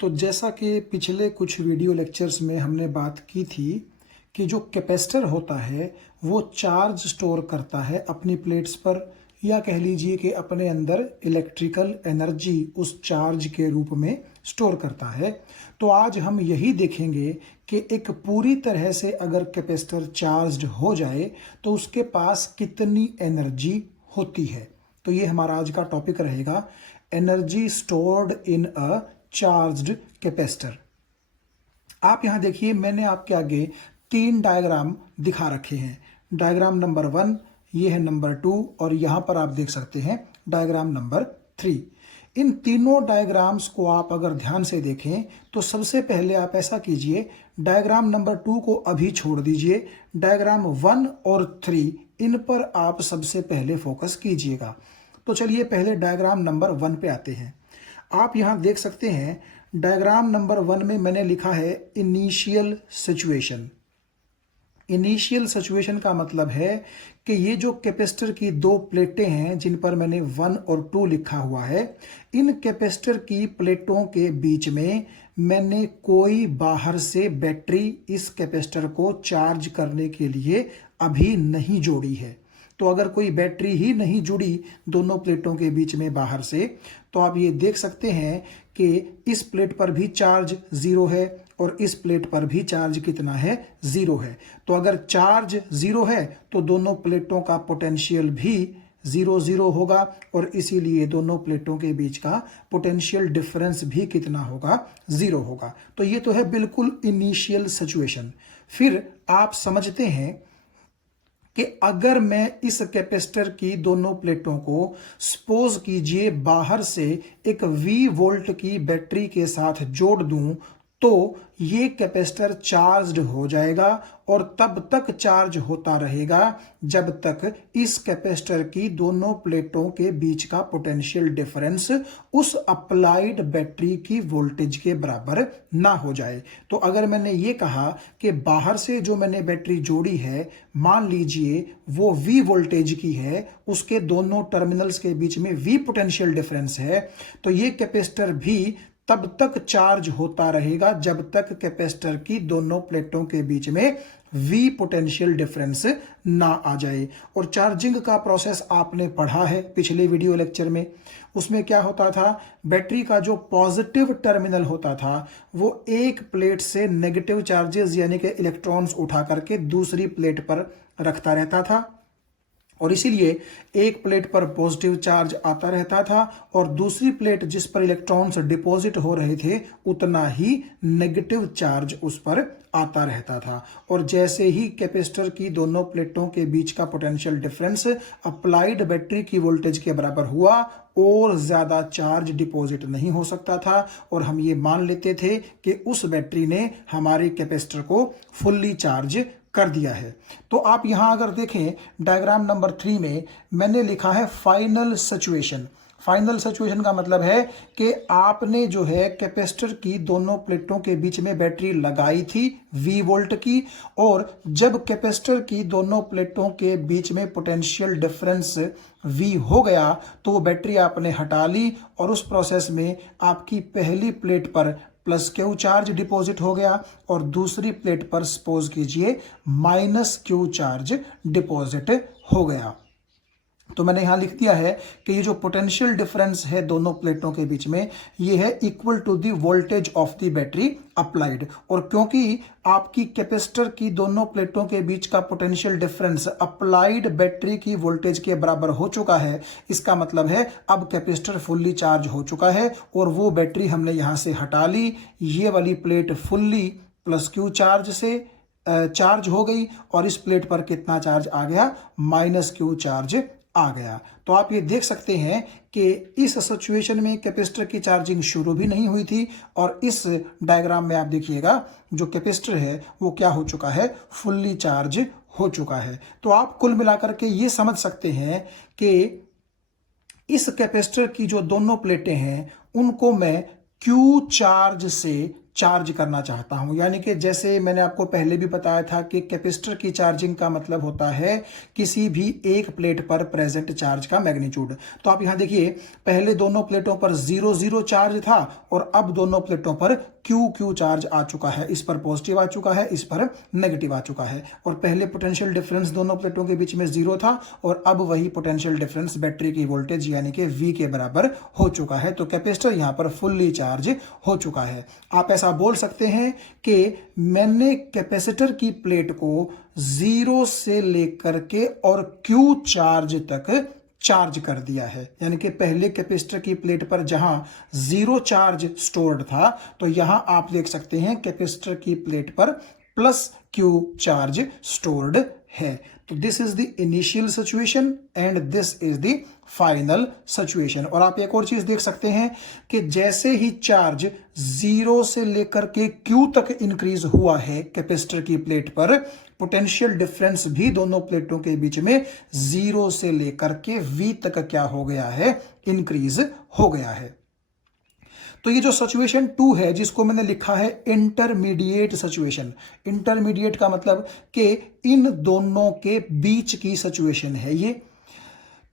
तो जैसा कि पिछले कुछ वीडियो लेक्चर्स में हमने बात की थी कि जो कैपेसिटर होता है वो चार्ज स्टोर करता है अपनी प्लेट्स पर, या कह लीजिए कि अपने अंदर इलेक्ट्रिकल एनर्जी उस चार्ज के रूप में स्टोर करता है। तो आज हम यही देखेंगे कि एक पूरी तरह से अगर कैपेसिटर चार्ज्ड हो जाए तो उसके पास कितनी एनर्जी होती है। तो ये हमारा आज का टॉपिक रहेगा, एनर्जी स्टोर्ड इन अ चार्ज्ड कैपेसिटर। आप यहां देखिए, मैंने आपके आगे 3 डायग्राम दिखा रखे हैं। डायग्राम नंबर 1, ये है नंबर 2, और यहां पर आप देख सकते हैं डायग्राम नंबर 3। इन तीनों डायग्राम्स को आप अगर ध्यान से देखें तो सबसे पहले आप ऐसा कीजिए, डायग्राम नंबर 2 को अभी छोड़ दीजिए, डायग्राम 1 और 3 इन पर आप सबसे पहले फोकस कीजिएगा। तो चलिए पहले डायग्राम नंबर 1 पे आते हैं। आप यहां देख सकते हैं डायग्राम नंबर 1 में मैंने लिखा है इनिशियल सिचुएशन। इनिशियल सिचुएशन का मतलब है कि ये जो कैपेसिटर की 2 प्लेटें हैं जिन पर मैंने 1 और 2 लिखा हुआ है, इन कैपेसिटर की प्लेटों के बीच में मैंने कोई बाहर से बैटरी इस कैपेसिटर को चार्ज करने के लिए अभी नहीं जोड़ी है। तो अगर कोई बैटरी ही नहीं जुड़ी दोनों प्लेटों के बीच में बाहर से, तो आप ये देख सकते हैं कि इस प्लेट पर भी चार्ज 0 है और इस प्लेट पर भी चार्ज कितना है, 0 है। तो अगर चार्ज 0 है तो दोनों प्लेटों का पोटेंशियल भी 0 होगा, और इसीलिए दोनों प्लेटों के बीच का पोटेंशियल डिफरेंस भी कितना होगा, 0 होगा। तो ये तो है बिल्कुल इनिशियल सिचुएशन। फिर आप समझते हैं कि अगर मैं इस कैपेसिटर की दोनों प्लेटों को सपोज कीजिए बाहर से एक V वोल्ट की बैटरी के साथ जोड़ दूं, तो ये कैपेसिटर चार्ज्ड हो जाएगा और तब तक चार्ज होता रहेगा जब तक इस कैपेसिटर की दोनों प्लेटों के बीच का पोटेंशियल डिफरेंस उस अप्लाइड बैटरी की वोल्टेज के बराबर ना हो जाए। तो अगर मैंने ये कहा कि बाहर से जो मैंने बैटरी जोड़ी है, मान लीजिए वो V वोल्टेज की है, उसके दोनों टर्मिनल्स के बीच में V पोटेंशियल डिफरेंस है, तो ये कैपेसिटर भी तब तक चार्ज होता रहेगा जब तक कैपेसिटर की दोनों प्लेटों के बीच में V पोटेंशियल डिफरेंस ना आ जाए। और चार्जिंग का प्रोसेस आपने पढ़ा है पिछले वीडियो लेक्चर में। उसमें क्या होता था, बैटरी का जो पॉजिटिव टर्मिनल होता था वो एक प्लेट से नेगेटिव चार्जेस यानी कि इलेक्ट्रॉन्स उठा करके दूसरी प्लेट पर रखता रहता था, और इसीलिए एक प्लेट पर पॉजिटिव चार्ज आता रहता था और दूसरी प्लेट जिस पर इलेक्ट्रॉन्स डिपॉजिट हो रहे थे उतना ही नेगेटिव चार्ज उस पर आता रहता था। और जैसे ही कैपेसिटर की दोनों प्लेटों के बीच का पोटेंशियल डिफरेंस अप्लाइड बैटरी की वोल्टेज के बराबर हुआ, और ज्यादा चार्ज डिपॉजिट नहीं हो सकता था, और हम ये मान लेते थे कि उस बैटरी ने हमारे कैपेसिटर को फुल्ली चार्ज कर दिया है। तो आप यहां अगर देखें डायग्राम नंबर 3 में मैंने लिखा है फाइनल सिचुएशन। फाइनल सिचुएशन का मतलब है कि आपने जो है कैपेसिटर की दोनों प्लेटों के बीच में बैटरी लगाई थी V वोल्ट की, और जब कैपेसिटर की दोनों प्लेटों के बीच में पोटेंशियल डिफरेंस V हो गया तो वो बैटरी आपने हटा ली, और उस प्रोसेस में आपकी पहली प्लेट पर +Q चार्ज डिपॉजिट हो गया और दूसरी प्लेट पर सपोज कीजिए -Q चार्ज डिपॉजिट हो गया। तो मैंने यहां लिख दिया है कि ये जो पोटेंशियल डिफरेंस है दोनों प्लेटों के बीच में, ये है equal to the voltage of the battery applied. और क्योंकि आपकी कैपेसिटर की दोनों प्लेटों के बीच का पोटेंशियल डिफरेंस अप्लाइड बैटरी की वोल्टेज के बराबर हो चुका है, इसका मतलब है अब कैपेसिटर फुल्ली चार्ज हो चुका है, और वो बैटरी हमने यहां से हटा ली। ये वाली प्लेट फुल्ली +Q चार्ज से चार्ज हो गई, और इस प्लेट पर कितना चार्ज आ गया, -Q चार्ज आ गया। तो आप ये देख सकते हैं कि इस सिचुएशन में कैपेसिटर की चार्जिंग शुरू भी नहीं हुई थी, और इस डायग्राम में आप देखिएगा जो कैपेसिटर है वो क्या हो चुका है, फुल्ली चार्ज हो चुका है। तो आप कुल मिलाकर के ये समझ सकते हैं कि इस कैपेसिटर की जो दोनों प्लेटें हैं उनको मैं Q चार्ज से चार्ज करना चाहता हूं। यानी कि जैसे मैंने आपको पहले भी बताया था कि कैपेसिटर की चार्जिंग का मतलब होता है किसी भी एक प्लेट पर प्रेजेंट चार्ज का मैग्नीट्यूड। तो आप यहां देखिए, पहले दोनों प्लेटों पर 0 चार्ज था और अब दोनों प्लेटों पर क्यू चार्ज आ चुका है। इस पर पॉजिटिव आ चुका है, इस पर नेगेटिव आ चुका है। और पहले पोटेंशियल डिफरेंस दोनों प्लेटों के बीच में 0 था और अब वही पोटेंशियल डिफरेंस बैटरी की वोल्टेज यानी कि V के बराबर हो चुका है। तो कैपेसिटर यहां पर फुल्ली चार्ज हो चुका है। आप ऐसा बोल सकते हैं कि मैंने कैपेसिटर की प्लेट को 0 से लेकर के और Q चार्ज तक चार्ज कर दिया है। यानी कि पहले कैपेसिटर की प्लेट पर जहां 0 चार्ज स्टोर्ड था, तो यहां आप देख सकते हैं कैपेसिटर की प्लेट पर प्लस Q चार्ज स्टोर्ड है। तो this is the initial situation and this is the final situation. और आप एक और चीज देख सकते हैं कि जैसे ही चार्ज 0 से लेकर के Q तक इंक्रीज हुआ है कैपेसिटर की प्लेट पर, पोटेंशियल डिफरेंस भी दोनों प्लेटों के बीच में 0 से लेकर के V तक क्या हो गया है, इंक्रीज हो गया है। तो ये जो सिचुएशन 2 है जिसको मैंने लिखा है इंटरमीडिएट सिचुएशन। इंटरमीडिएट का मतलब कि इन दोनों के बीच की सिचुएशन है ये।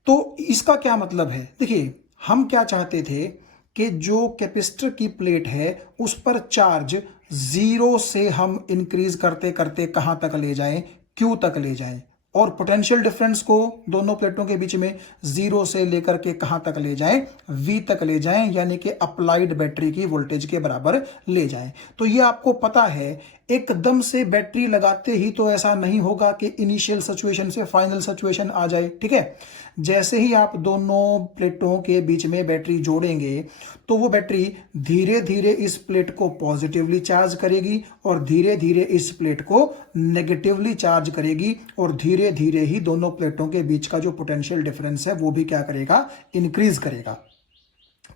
तो इसका क्या मतलब है, देखिए हम क्या चाहते थे कि जो कैपेसिटर की प्लेट है उस पर चार्ज 0 से हम इंक्रीज करते करते कहां तक ले जाएं, Q तक ले जाएं, और पोटेंशियल डिफरेंस को दोनों प्लेटों के बीच में 0 से लेकर के कहां तक ले जाएं, V तक ले जाएं, यानी कि अप्लाइड बैटरी की वोल्टेज के बराबर ले जाएं। तो ये आपको पता है, एकदम से बैटरी लगाते ही तो ऐसा नहीं होगा कि इनिशियल सिचुएशन से फाइनल सिचुएशन आ जाए, ठीक है। जैसे ही आप दोनों प्लेटों के बीच में बैटरी जोड़ेंगे तो वो बैटरी धीरे धीरे इस प्लेट को पॉजिटिवली चार्ज करेगी और धीरे धीरे इस प्लेट को नेगेटिवली चार्ज करेगी, और धीरे धीरे ही दोनों प्लेटों के बीच का जो पोटेंशियल डिफरेंस है वो भी क्या करेगा, इंक्रीज करेगा।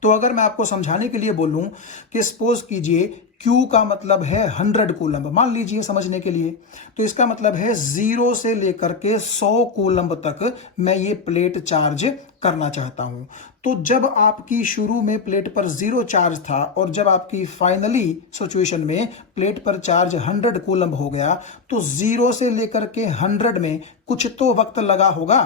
तो अगर मैं आपको समझाने के लिए बोलूं कि सपोज कीजिए Q का मतलब है 100 कूलम्ब, मान लीजिए समझने के लिए, तो इसका मतलब है 0 से लेकर के 100 कूलम्ब तक मैं ये प्लेट चार्ज करना चाहता हूं। तो जब आपकी शुरू में प्लेट पर 0 चार्ज था और जब आपकी फाइनली सिचुएशन में प्लेट पर चार्ज 100 कूलम्ब हो गया, तो 0 से लेकर के 100 में कुछ तो वक्त लगा होगा।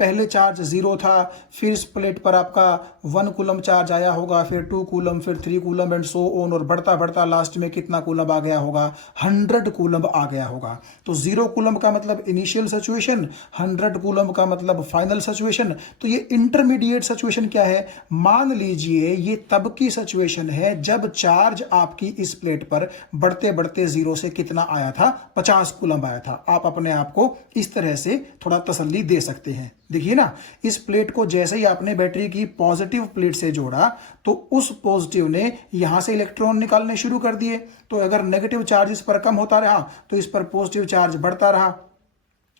पहले चार्ज 0 था, फिर इस प्लेट पर आपका 1 कूलम चार्ज आया होगा, फिर 2 कूलम, फिर 3 कूलम एंड सो ऑन, और बढ़ता बढ़ता लास्ट में कितना कूलम आ गया होगा, 100 कूलम आ गया होगा। तो 0 कूलम का मतलब इनिशियल सिचुएशन, 100 कूलम का मतलब फाइनल सिचुएशन। तो ये इंटरमीडिएट सिचुएशन क्या है, मान लीजिए ये तब की सिचुएशन है जब चार्ज आपकी इस प्लेट पर बढ़ते बढ़ते 0 से कितना आया था, 50 कूलम आया था। आप अपने आप को इस तरह से थोड़ा तसल्ली दे सकते हैं। देखिए ना, इस प्लेट को जैसे ही आपने बैटरी की पॉजिटिव प्लेट से जोड़ा तो उस पॉजिटिव ने यहां से इलेक्ट्रॉन निकालने शुरू कर दिए। तो अगर नेगेटिव चार्ज इस पर कम होता रहा तो इस पर पॉजिटिव चार्ज बढ़ता रहा।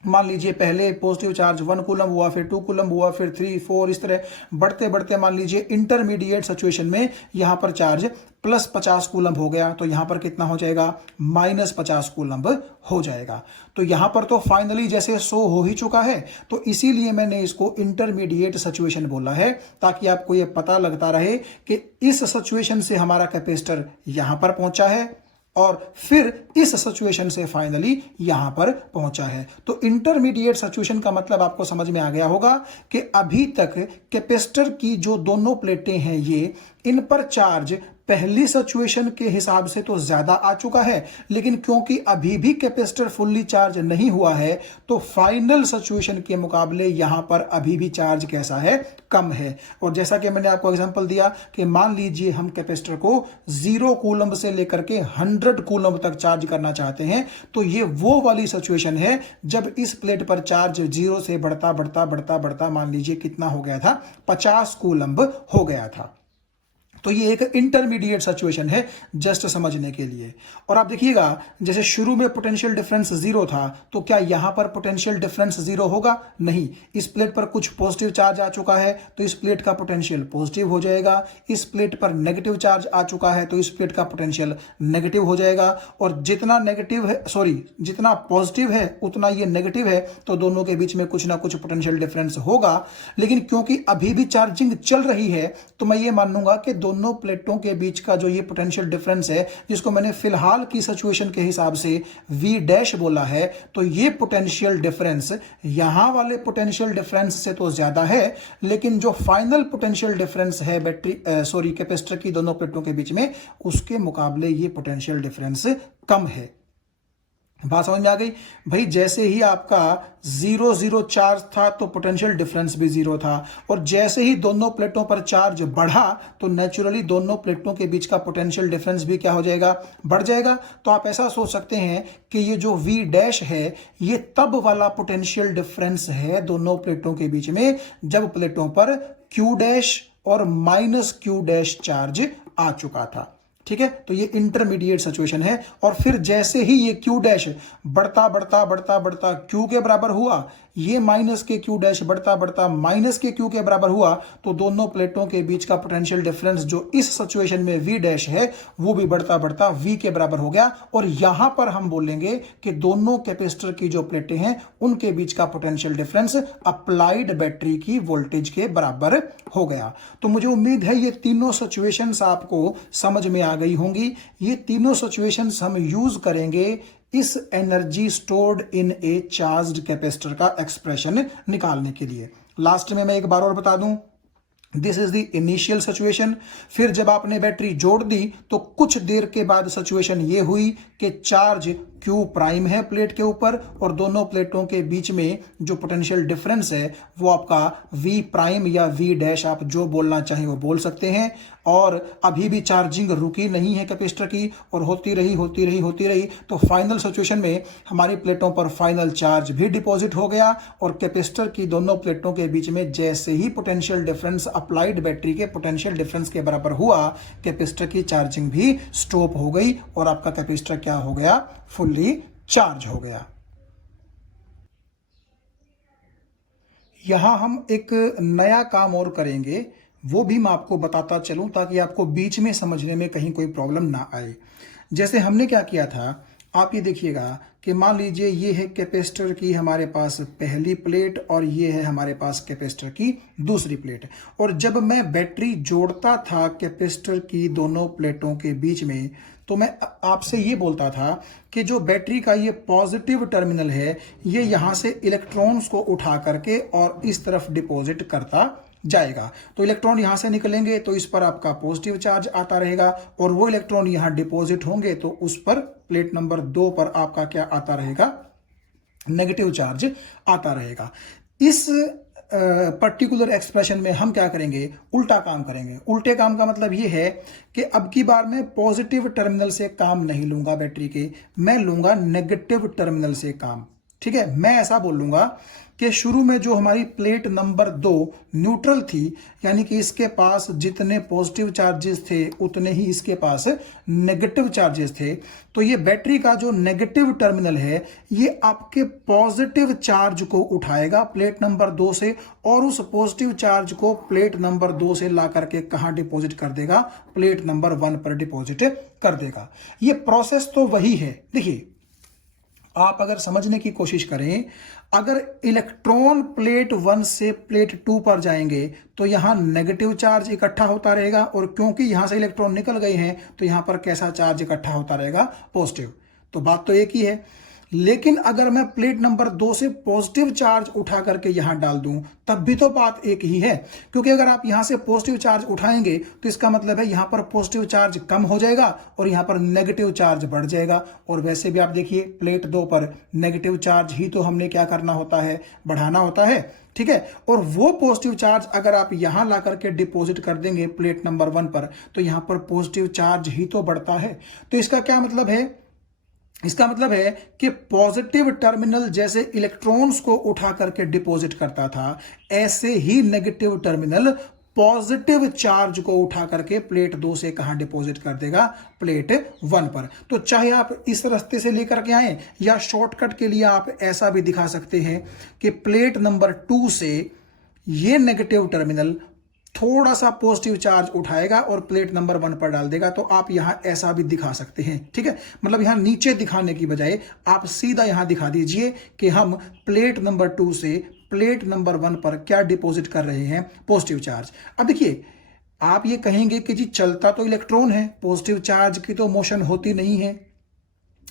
मान लीजिए पहले पॉजिटिव चार्ज 1 कूलम हुआ, फिर 2 कूलम हुआ, फिर 3, 4, इस तरह बढ़ते बढ़ते मान लीजिए इंटरमीडिएट सिचुएशन में यहां पर चार्ज प्लस 50 कूलम हो गया, तो यहां पर कितना हो जाएगा, माइनस 50 कूलम हो जाएगा। तो यहां पर तो फाइनली जैसे 100 हो ही चुका है, तो इसीलिए मैंने इसको इंटरमीडिएट सिचुएशन बोला है, ताकि आपको यह पता लगता रहे कि इस सिचुएशन से हमारा कैपेसिटर यहां पर पहुंचा है और फिर इस सिचुएशन से फाइनली यहां पर पहुंचा है। तो इंटरमीडिएट सिचुएशन का मतलब आपको समझ में आ गया होगा कि अभी तक कैपेसिटर की जो दोनों प्लेटें हैं ये, इन पर चार्ज पहली सिचुएशन के हिसाब से तो ज्यादा आ चुका है, लेकिन क्योंकि अभी भी कैपेसिटर फुल्ली चार्ज नहीं हुआ है तो फाइनल सिचुएशन के मुकाबले यहां पर अभी भी चार्ज कैसा है, कम है। और जैसा कि मैंने आपको एग्जांपल दिया कि मान लीजिए हम कैपेसिटर को 0 कूलम से लेकर के 100 कूलम तक चार्ज करना चाहते हैं, तो ये वो वाली सिचुएशन है जब इस प्लेट पर चार्ज 0 से बढ़ता बढ़ता बढ़ता बढ़ता मान लीजिए कितना हो गया था, 50 कूलम हो गया था। तो ये एक इंटरमीडिएट सिचुएशन है जस्ट समझने के लिए। और आप देखिएगा जैसे शुरू में पोटेंशियल डिफरेंस 0 था, तो क्या यहां पर पोटेंशियल डिफरेंस 0 होगा, नहीं। इस प्लेट पर कुछ पॉजिटिव चार्ज आ चुका है तो इस प्लेट का पोटेंशियल पॉजिटिव हो जाएगा। इस प्लेट पर नेगेटिव चार्ज आ चुका है तो इस प्लेट का पोटेंशियल नेगेटिव हो जाएगा। और जितना नेगेटिव है, जितना पॉजिटिव है उतना ये नेगेटिव है, तो दोनों के बीच में कुछ ना कुछ पोटेंशियल डिफरेंस होगा। लेकिन क्योंकि अभी भी चार्जिंग चल रही है तो मैं ये मानूंगा कि दोनों प्लेटों के बीच का जो ये पोटेंशियल डिफरेंस है, जिसको मैंने फिलहाल की सिचुएशन के हिसाब से V डैश बोला है, तो ये पोटेंशियल डिफरेंस यहां वाले पोटेंशियल डिफरेंस से तो ज्यादा है, लेकिन जो फाइनल पोटेंशियल डिफरेंस है कैपेसिटर की दोनों प्लेटों के बीच में, उसके मुकाबले ये पोटेंशियल डिफरेंस कम है। बात समझ में आ गई भाई? जैसे ही आपका 0 चार्ज था तो पोटेंशियल डिफरेंस भी 0 था, और जैसे ही दोनों प्लेटों पर चार्ज बढ़ा तो नेचुरली दोनों प्लेटों के बीच का पोटेंशियल डिफरेंस भी क्या हो जाएगा? बढ़ जाएगा। तो आप ऐसा सोच सकते हैं कि ये जो V डैश है ये तब वाला पोटेंशियल डिफरेंस है दोनों प्लेटों के बीच में जब प्लेटों पर Q डैश और -Q डैश चार्ज आ चुका था। ठीक है, तो ये इंटरमीडिएट सिचुएशन है। और फिर जैसे ही ये Q डैश बढ़ता बढ़ता बढ़ता बढ़ता Q के बराबर हुआ, ये -Q डैश बढ़ता बढ़ता -Q के बराबर हुआ, तो दोनों प्लेटों के बीच का पोटेंशियल डिफरेंस जो इस सिचुएशन में V डैश है वो भी बढ़ता बढ़ता V के बराबर हो गया। और यहां पर हम बोलेंगे कि दोनों कैपेसिटर की जो प्लेटें हैं उनके बीच का पोटेंशियल डिफरेंस अप्लाइड बैटरी की वोल्टेज के बराबर हो गया। तो मुझे उम्मीद है ये तीनों सिचुएशंस आपको समझ में आ गई होंगी। ये तीनों सिचुएशंस हम यूज करेंगे इस energy stored in a charged capacitor का एक्सप्रेशन निकालने के लिए। लास्ट में मैं एक बार और बता दूं, this is the initial situation. फिर जब आपने बैटरी जोड़ दी तो कुछ देर के बाद सिचुएशन ये हुई कि चार्ज Q प्राइम है प्लेट के ऊपर, और दोनों प्लेटों के बीच में जो पोटेंशियल डिफरेंस है वो आपका V प्राइम या V डैश, आप जो बोलना चाहें वो बोल सकते हैं। और अभी भी चार्जिंग रुकी नहीं है कैपेसिटर की, और होती रही, तो फाइनल सिचुएशन में हमारी प्लेटों पर फाइनल चार्ज भी डिपॉजिट हो गया, और कैपेसिटर की दोनों प्लेटों के बीच में जैसे ही पोटेंशियल डिफरेंस अप्लाइड बैटरी के पोटेंशियल डिफरेंस के बराबर हुआ, कैपेसिटर की चार्जिंग भी स्टॉप हो गई और आपका कैपेसिटर क्या हो गया? फुल्ली चार्ज हो गया। यहां हम एक नया काम और करेंगे, वो भी मैं आपको बताता चलूं ताकि आपको बीच में समझने में कहीं कोई प्रॉब्लम ना आए। जैसे हमने क्या किया था, आप ये देखिएगा कि मान लीजिए ये है कैपेसिटर की हमारे पास पहली प्लेट और ये है हमारे पास कैपेसिटर की दूसरी प्लेट। और जब मैं बैटरी जोड़ता था कैपेसिटर की दोनों प्लेटों के बीच में, तो मैं आपसे ये बोलता था कि जो बैटरी का ये पॉजिटिव टर्मिनल है ये यहां से इलेक्ट्रॉन्स को उठा करके और इस तरफ डिपॉजिट करता जाएगा। तो इलेक्ट्रॉन यहां से निकलेंगे तो इस पर आपका पॉजिटिव चार्ज आता रहेगा, और वो इलेक्ट्रॉन यहां डिपॉजिट होंगे तो उस पर प्लेट नंबर 2 पर आपका क्या आता रहेगा? नेगेटिव चार्ज आता रहेगा। इस पर्टिकुलर एक्सप्रेशन में हम क्या करेंगे? उल्टा काम करेंगे। उल्टे काम का मतलब ये है कि अब की बार मैं पॉजिटिव टर्मिनल से काम नहीं लूंगा बैटरी के, मैं लूंगा नेगेटिव टर्मिनल से काम। ठीक है, मैं ऐसा बोलूंगा कि शुरू में जो हमारी प्लेट नंबर 2 न्यूट्रल थी, यानी कि इसके पास जितने पॉजिटिव चार्जेस थे उतने ही इसके पास नेगेटिव चार्जेस थे। तो ये बैटरी का जो नेगेटिव टर्मिनल है ये आपके पॉजिटिव चार्ज को उठाएगा प्लेट नंबर 2 से, और उस पॉजिटिव चार्ज को प्लेट नंबर 2 से ला करके कहां डिपॉजिट कर देगा? प्लेट नंबर 1 पर डिपॉजिट कर देगा। ये प्रोसेस तो वही है। देखिए, आप अगर समझने की कोशिश करें, अगर इलेक्ट्रॉन प्लेट 1 से प्लेट 2 पर जाएंगे तो यहां नेगेटिव चार्ज इकट्ठा होता रहेगा, और क्योंकि यहां से इलेक्ट्रॉन निकल गए हैं तो यहां पर कैसा चार्ज इकट्ठा होता रहेगा? पॉजिटिव। तो बात तो एक ही है। लेकिन अगर मैं प्लेट नंबर 2 से पॉजिटिव चार्ज उठा करके यहां डाल दूं तब भी तो बात एक ही है, क्योंकि अगर आप यहां से पॉजिटिव चार्ज उठाएंगे तो इसका मतलब है यहां पर पॉजिटिव चार्ज कम हो जाएगा और यहां पर नेगेटिव चार्ज बढ़ जाएगा। और वैसे भी आप देखिए प्लेट 2 पर नेगेटिव चार्ज ही तो हमने क्या करना होता है? बढ़ाना होता है। ठीक है, और वो पॉजिटिव चार्ज अगर आप यहां ला करके डिपॉजिट कर देंगे प्लेट नंबर 1 पर तो यहां पर पॉजिटिव चार्ज ही तो बढ़ता है। तो इसका क्या मतलब है? इसका मतलब है कि पॉजिटिव टर्मिनल जैसे इलेक्ट्रॉन्स को उठा करके डिपॉजिट करता था, ऐसे ही नेगेटिव टर्मिनल पॉजिटिव चार्ज को उठा करके प्लेट 2 से कहां डिपॉजिट कर देगा? प्लेट 1 पर। तो चाहे आप इस रास्ते से लेकर के आए या शॉर्टकट के लिए आप ऐसा भी दिखा सकते हैं कि प्लेट नंबर 2 से ये नेगेटिव टर्मिनल थोड़ा सा पॉजिटिव चार्ज उठाएगा और प्लेट नंबर 1 पर डाल देगा। तो आप यहां ऐसा भी दिखा सकते हैं। ठीक है, मतलब यहां नीचे दिखाने की बजाय आप सीधा यहां दिखा दीजिए कि हम प्लेट नंबर 2 से प्लेट नंबर 1 पर क्या डिपॉजिट कर रहे हैं? Positive charge. अब देखिए, आप ये कहेंगे कि जी चलता तो इलेक्ट्रॉन है, पॉजिटिव चार्ज की तो मोशन होती नहीं है।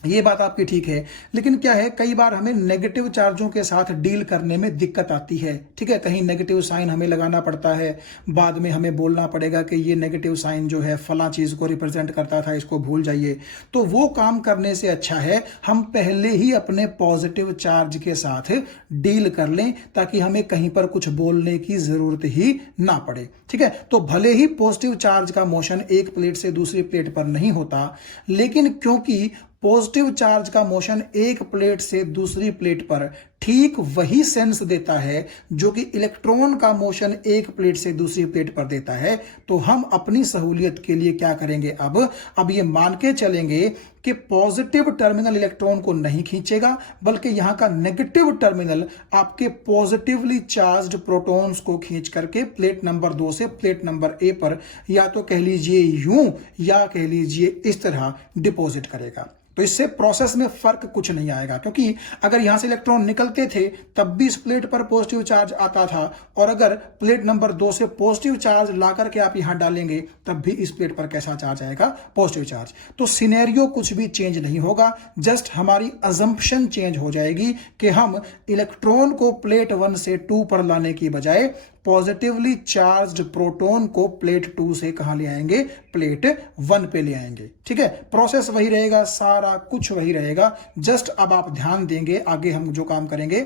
ये बात आपकी ठीक है, लेकिन क्या है, कई बार हमें नेगेटिव चार्जों के साथ डील करने में दिक्कत आती है। ठीक है, कहीं नेगेटिव साइन हमें लगाना पड़ता है, बाद में हमें बोलना पड़ेगा कि ये नेगेटिव साइन जो है फला चीज को रिप्रेजेंट करता था, इसको भूल जाइए। तो वो काम करने से अच्छा है हम पहले ही अपने पॉजिटिव चार्ज के साथ डील कर लें, ताकि हमें कहीं पर कुछ बोलने की जरूरत ही ना पड़े। ठीक है, तो भले ही पॉजिटिव चार्ज का मोशन एक प्लेट से दूसरी प्लेट पर नहीं होता, लेकिन क्योंकि पॉजिटिव चार्ज का मोशन एक प्लेट से दूसरी प्लेट पर ठीक वही सेंस देता है जो कि इलेक्ट्रॉन का मोशन एक प्लेट से दूसरी प्लेट पर देता है, तो हम अपनी सहूलियत के लिए क्या करेंगे, अब ये मान के चलेंगे कि पॉजिटिव टर्मिनल इलेक्ट्रॉन को नहीं खींचेगा, बल्कि यहां का नेगेटिव टर्मिनल आपके पॉजिटिवली चार्ज्ड प्रोटॉन्स को खींच करके प्लेट नंबर 2 से प्लेट नंबर ए पर या तो कह लीजिए यूं या कह लीजिए इस तरह डिपॉजिट करेगा। तो इससे प्रोसेस में फर्क कुछ नहीं आएगा, क्योंकि अगर यहां से इलेक्ट्रॉन निकलते थे तब भी इस प्लेट पर पॉजिटिव चार्ज आता था, और अगर प्लेट नंबर 2 से पॉजिटिव चार्ज ला करके आप यहां डालेंगे तब भी इस प्लेट पर कैसा चार्ज आएगा, पॉजिटिव चार्ज। तो सिनेरियो कुछ भी चेंज नहीं होगा, जस्ट हमारी अजम्पशन चेंज हो जाएगी कि हम इलेक्ट्रॉन को प्लेट 1 से 2 पर लाने की बजाय पॉजिटिवली चार्ज्ड प्रोटॉन को प्लेट 2 से कहां ले आएंगे, प्लेट 1 पे ले आएंगे। ठीक है, प्रोसेस वही रहेगा, सारा कुछ वही रहेगा, जस्ट अब आप ध्यान देंगे आगे हम जो काम करेंगे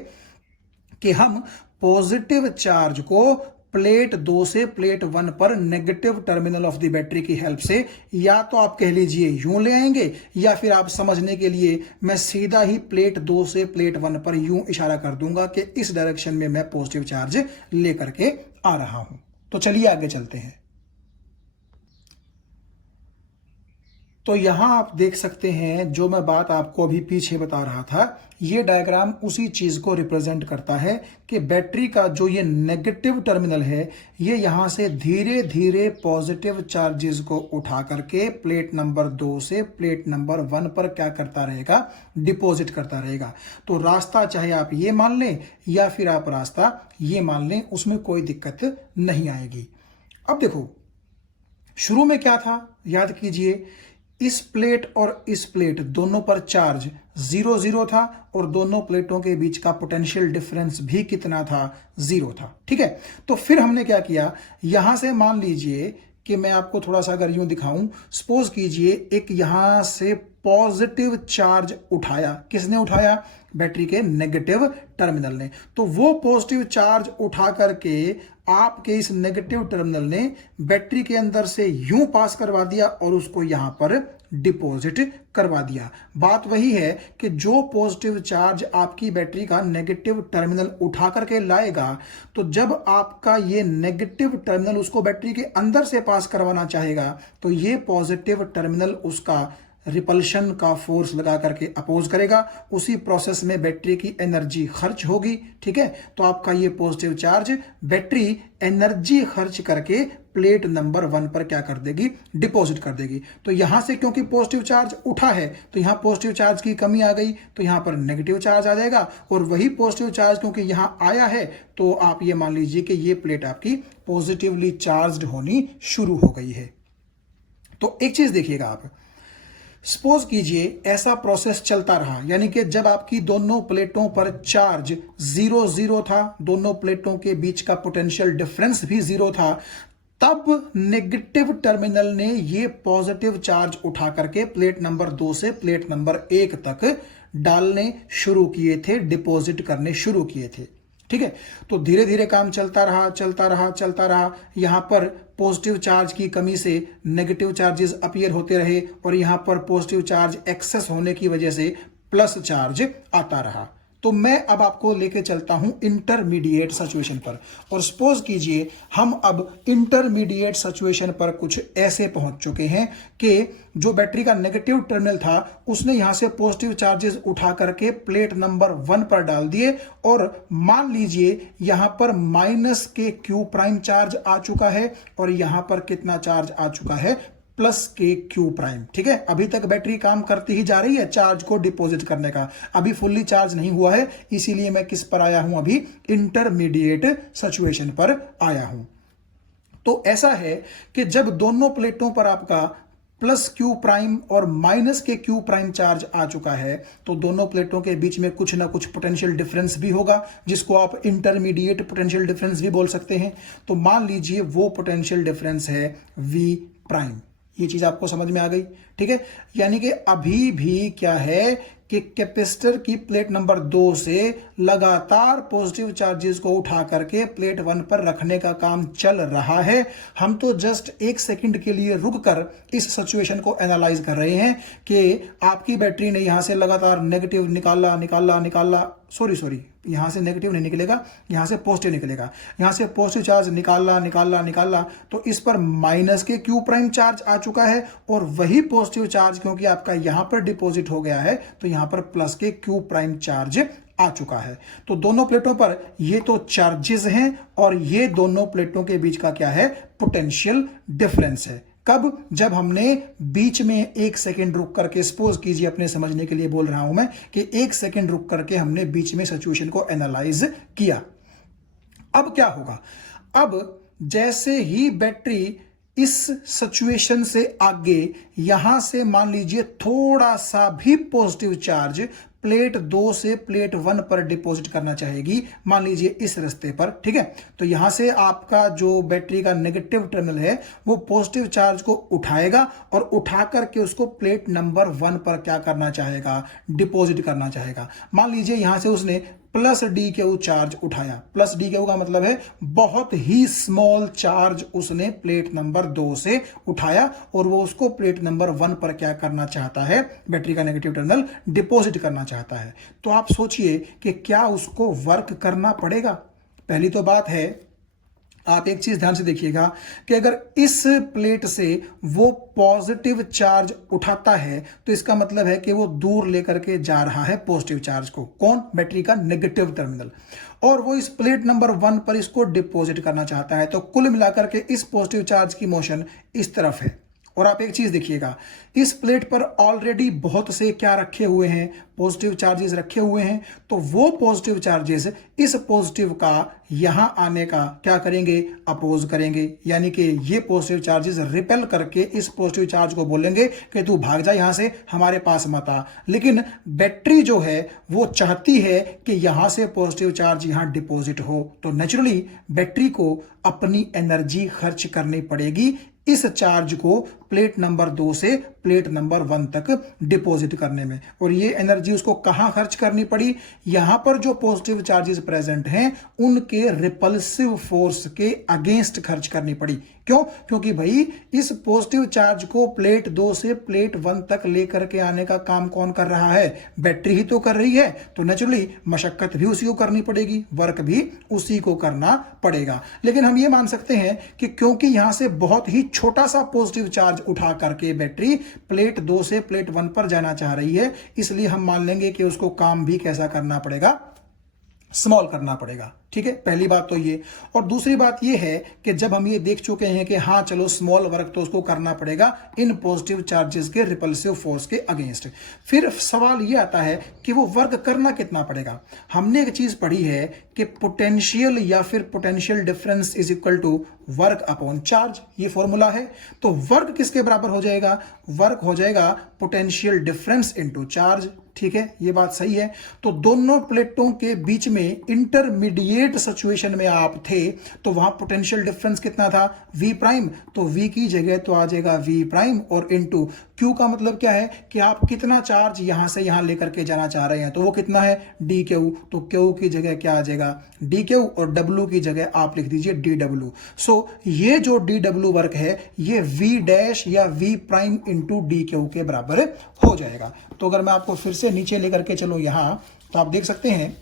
कि हम पॉजिटिव चार्ज को प्लेट 2 से प्लेट 1 पर negative terminal of the battery की हेल्प से या तो आप कह लीजिए यूं ले आएंगे, या फिर आप समझने के लिए मैं सीधा ही प्लेट 2 से प्लेट 1 पर यूं इशारा कर दूंगा कि इस डायरेक्शन में मैं पॉजिटिव चार्ज लेकर के आ रहा हूं। तो चलिए आगे चलते हैं। तो यहां आप देख सकते हैं, जो मैं बात आपको अभी पीछे बता रहा था, ये डायग्राम उसी चीज को रिप्रेजेंट करता है कि बैटरी का जो ये नेगेटिव टर्मिनल है, ये यहां से धीरे धीरे पॉजिटिव चार्जेस को उठा करके प्लेट नंबर 2 से प्लेट नंबर 1 पर क्या करता रहेगा, डिपॉजिट करता रहेगा। तो रास्ता चाहे आप ये मान लें या फिर आप रास्ता ये मान लें, उसमें कोई दिक्कत नहीं आएगी। अब देखो, शुरू में क्या था, याद कीजिए, इस प्लेट और इस प्लेट दोनों पर चार्ज 0 0 था, और दोनों प्लेटों के बीच का पोटेंशियल डिफरेंस भी कितना था, 0 था। ठीक है, तो फिर हमने क्या किया, यहां से मान लीजिए कि मैं आपको थोड़ा सा अगर यूं दिखाऊं, सपोज कीजिए एक यहां से पॉजिटिव चार्ज उठाया, किसने उठाया, बैटरी के नेगेटिव टर्मिनल ने। तो वो पॉजिटिव चार्ज उठा करके आपके इस नेगेटिव टर्मिनल ने बैटरी के अंदर से यूं पास करवा दिया और उसको यहां पर डिपॉजिट करवा दिया। बात वही है कि जो पॉजिटिव चार्ज आपकी बैटरी का नेगेटिव टर्मिनल उठा करके लाएगा, तो जब आपका ये नेगेटिव टर्मिनल उसको बैटरी के अंदर से पास करवाना चाहेगा, तो ये पॉजिटिव टर्मिनल उसका रिपल्शन का फोर्स लगा करके अपोज करेगा। उसी प्रोसेस में बैटरी की एनर्जी खर्च होगी। ठीक है, तो आपका ये पॉजिटिव चार्ज बैटरी एनर्जी खर्च करके प्लेट नंबर 1 पर क्या कर देगी, डिपॉजिट कर देगी। तो यहां से क्योंकि पॉजिटिव चार्ज उठा है, तो यहां पॉजिटिव चार्ज की कमी आ गई, तो यहां पर नेगेटिव चार्ज आ जाएगा, और वही पॉजिटिव चार्ज क्योंकि यहां आया है, तो आप ये मान लीजिए कि ये प्लेट आपकी पॉजिटिवली चार्ज्ड होनी शुरू हो गई है। तो एक चीज देखिएगा, आप सपोज कीजिए ऐसा प्रोसेस चलता रहा, यानी कि जब आपकी दोनों प्लेटों पर चार्ज 0 0 था, दोनों प्लेटों के बीच का पोटेंशियल डिफरेंस भी 0 था, तब नेगेटिव टर्मिनल ने ये पॉजिटिव चार्ज उठा करके प्लेट नंबर 2 से प्लेट नंबर 1 तक डालने शुरू किए थे, डिपॉजिट करने शुरू किए थे। ठीक है, तो धीरे धीरे काम चलता रहा चलता रहा चलता रहा, यहां पर पॉजिटिव चार्ज की कमी से नेगेटिव चार्जेस अपीयर होते रहे, और यहां पर पॉजिटिव चार्ज एक्सेस होने की वजह से प्लस चार्ज आता रहा। तो मैं अब आपको लेके चलता हूं इंटरमीडिएट सिचुएशन पर, और सपोज कीजिए हम अब इंटरमीडिएट सिचुएशन पर कुछ ऐसे पहुंच चुके हैं कि जो बैटरी का नेगेटिव टर्मिनल था उसने यहां से पॉजिटिव चार्जेस उठा करके प्लेट नंबर 1 पर डाल दिए, और मान लीजिए यहां पर माइनस के क्यू प्राइम चार्ज आ चुका है, और यहां पर कितना चार्ज आ चुका है, प्लस के क्यू प्राइम। ठीक है, अभी तक बैटरी काम करती ही जा रही है चार्ज को डिपॉजिट करने का, अभी फुल्ली चार्ज नहीं हुआ है, इसीलिए मैं किस पर आया हूं, अभी इंटरमीडिएट सिचुएशन पर आया हूं। तो ऐसा है कि जब दोनों प्लेटों पर आपका प्लस क्यू प्राइम और माइनस के क्यू प्राइम चार्ज आ चुका है, तो दोनों प्लेटों के बीच में कुछ ना कुछ पोटेंशियल डिफरेंस भी होगा, जिसको आप इंटरमीडिएट पोटेंशियल डिफरेंस भी बोल सकते हैं। तो मान लीजिए वो पोटेंशियल डिफरेंस है वी प्राइम। ये चीज आपको समझ में आ गई, ठीक है। यानी कि अभी भी क्या है कि कैपेसिटर की प्लेट नंबर 2 से लगातार पॉजिटिव चार्जेस को उठा करके प्लेट 1 पर रखने का काम चल रहा है। हम तो जस्ट एक सेकंड के लिए रुककर इस सिचुएशन को एनालाइज कर रहे हैं कि आपकी बैटरी ने यहां से लगातार नेगेटिव निकाला, सॉरी यहां से नेगेटिव नहीं निकलेगा, यहां से पॉजिटिव निकलेगा, यहां से पॉजिटिव चार्ज निकाला, तो इस पर माइनस के क्यू प्राइम चार्ज आ चुका है, और वही पॉजिटिव चार्ज क्योंकि आपका यहां पर डिपॉजिट हो गया है तो यहां पर प्लस के क्यू प्राइम चार्ज आ चुका है। तो दोनों प्लेटों पर ये तो चार्जेस हैं, और ये दोनों प्लेटों के बीच का क्या है, पोटेंशियल डिफरेंस है। कब? जब हमने बीच में एक सेकंड रुक करके, सपोज कीजिए अपने समझने के लिए बोल रहा हूं मैं कि एक सेकंड रुक करके हमने बीच में सिचुएशन को एनालाइज किया। अब क्या होगा? अब जैसे ही बैटरी इस सिचुएशन से आगे यहां से मान लीजिए थोड़ा सा भी पॉजिटिव चार्ज प्लेट 2 से प्लेट 1 पर डिपॉजिट करना चाहेगी, मान लीजिए इस रास्ते पर, ठीक है। तो यहां से आपका जो बैटरी का नेगेटिव टर्मिनल है वो पॉजिटिव चार्ज को उठाएगा, और उठा करके उसको प्लेट नंबर 1 पर क्या करना चाहेगा, डिपॉजिट करना चाहेगा। मान लीजिए यहां से उसने प्लस डी क्यू चार्ज उठाया। प्लस डी क्यू का मतलब है बहुत ही स्मॉल चार्ज उसने प्लेट नंबर 2 से उठाया, और वो उसको प्लेट नंबर 1 पर क्या करना चाहता है, बैटरी का नेगेटिव टर्मिनल डिपॉजिट करना चाहता है। तो आप सोचिए कि क्या उसको वर्क करना पड़ेगा। पहली तो बात है, आप एक चीज ध्यान से देखिएगा कि अगर इस प्लेट से वो पॉजिटिव चार्ज उठाता है तो इसका मतलब है कि वो दूर लेकर के जा रहा है पॉजिटिव चार्ज को। कौन? बैटरी का नेगेटिव टर्मिनल। और वो इस प्लेट नंबर 1 पर इसको डिपॉजिट करना चाहता है। तो कुल मिलाकर के इस पॉजिटिव चार्ज की मोशन इस तरफ है। और आप एक चीज देखिएगा, इस प्लेट पर ऑलरेडी बहुत से क्या रखे हुए हैं, पॉजिटिव चार्जेस रखे हुए हैं। तो वो पॉजिटिव चार्जेस इस पॉजिटिव का यहां आने का क्या करेंगे, अपोज करेंगे। यानी कि ये पॉजिटिव चार्जेस रिपेल करके इस पॉजिटिव चार्ज को बोलेंगे कि तू भाग जा यहां से, हमारे पास मत आ। लेकिन बैटरी जो है वो चाहती है कि यहां से पॉजिटिव चार्ज यहां डिपॉजिट हो। तो नेचुरली बैटरी को अपनी एनर्जी खर्च करनी पड़ेगी इस चार्ज को प्लेट नंबर 2 से प्लेट नंबर 1 तक डिपॉजिट करने में। और ये एनर्जी उसको कहां खर्च करनी पड़ी? यहां पर जो पॉजिटिव चार्जेस प्रेजेंट हैं उनके रिपल्सिव फोर्स के अगेंस्ट खर्च करनी पड़ी। क्यों? क्योंकि भाई इस पॉजिटिव चार्ज को प्लेट 2 से प्लेट 1 तक लेकर के आने का काम कौन कर रहा है? बैटरी ही तो कर रही है। तो नेचुरली मशक्कत भी उसी को करनी पड़ेगी, वर्क भी उसी को करना पड़ेगा। लेकिन हम ये मान सकते हैं कि क्योंकि यहां से बहुत ही छोटा सा पॉजिटिव चार्ज उठा करके बैटरी प्लेट 2 से प्लेट 1 पर जाना चाह रही है, इसलिए हम मान लेंगे कि उसको काम भी कैसा करना पड़ेगा, स्मॉल करना पड़ेगा। ठीक है, पहली बात तो ये। और दूसरी बात ये है कि जब हम ये देख चुके हैं कि हाँ चलो स्मॉल वर्क तो उसको करना पड़ेगा इन पॉजिटिव चार्जेस के रिपल्सिव फोर्स के अगेंस्ट, फिर सवाल ये आता है कि वो वर्क करना कितना पड़ेगा। हमने एक चीज पढ़ी है कि पोटेंशियल या फिर potential difference is equal to work upon charge, ये फॉर्मूला है। तो वर्क किसके बराबर हो जाएगा? वर्क हो जाएगा पोटेंशियल डिफरेंस इनटू चार्ज। ठीक है, ये बात सही है। तो दोनों प्लेटों के बीच में इंटरमीडिएट सिचुएशन में आप थे तो वहां पोटेंशियल डिफरेंस कितना था? V prime. तो V की जगह तो आ जाएगा V प्राइम और इनटू Q का मतलब क्या है कि आप कितना चार्ज यहां से यहां लेकर के जाना चाह रहे हैं, तो वो कितना है? dQ। तो Q की जगह क्या आ जाएगा? dQ, और W की जगह आप लिख दीजिए dW। सो ये जो dW वर्क है ये V डैश या V प्राइम इंटू dQ के बराबर हो जाएगा। तो अगर मैं आपको फिर से नीचे लेकर के चलूं यहां, तो आप देख सकते हैं